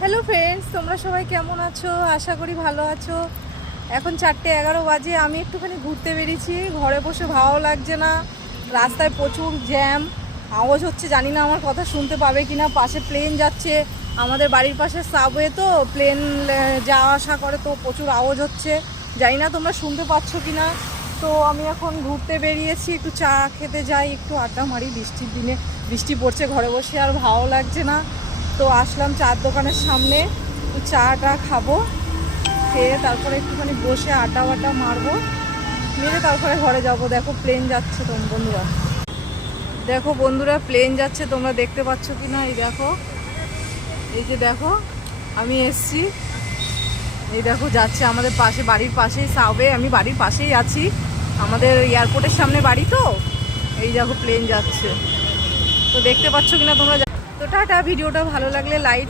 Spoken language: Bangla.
হ্যালো ফ্রেন্ডস, তোমরা সবাই কেমন আছো? আশা করি ভালো আছো। এখন 4:11 বাজে। আমি একটুখানি ঘুরতে বেরিয়েছি। ঘরে বসে ভালো লাগছে না, রাস্তায় প্রচুর জ্যাম, আওয়াজ হচ্ছে। জানি না আমার কথা শুনতে পাবে কি না। পাশে প্লেন যাচ্ছে, আমাদের বাড়ির পাশে সাবওয়ে, তো প্লেন যাওয়া আসা করে, তো প্রচুর আওয়াজ হচ্ছে। জানি না তোমরা শুনতে পাচ্ছ কি না। তো আমি এখন ঘুরতে বেরিয়েছি, একটু চা খেতে যাই, একটু আড্ডা মারি। বৃষ্টির দিনে বৃষ্টি পড়ছে, ঘরে বসে আর ভালো লাগছে না। তো আসলাম চার দোকানের সামনে, একটু চাটা খাবো, খেয়ে তারপরে একটুখানি বসে আড্ডা বাড্ডা মারবো, মেরে তারপরে ঘরে যাব। দেখো প্লেন যাচ্ছে বন্ধুরা, দেখো বন্ধুরা প্লেন যাচ্ছে, তোমরা দেখতে পাচ্ছ কি না? এই দেখো, এই যে দেখো, আমি এসছি, এই দেখো যাচ্ছে আমাদের পাশে, বাড়ির পাশেই সাবওয়ে। আমি বাড়ির পাশেই আছি, আমাদের এয়ারপোর্টের সামনে বাড়ি। তো এই দেখো প্লেন যাচ্ছে, তো দেখতে পাচ্ছ কিনা তোমরা। তো টাটা। ভিডিওটা ভালো লাগলে লাইক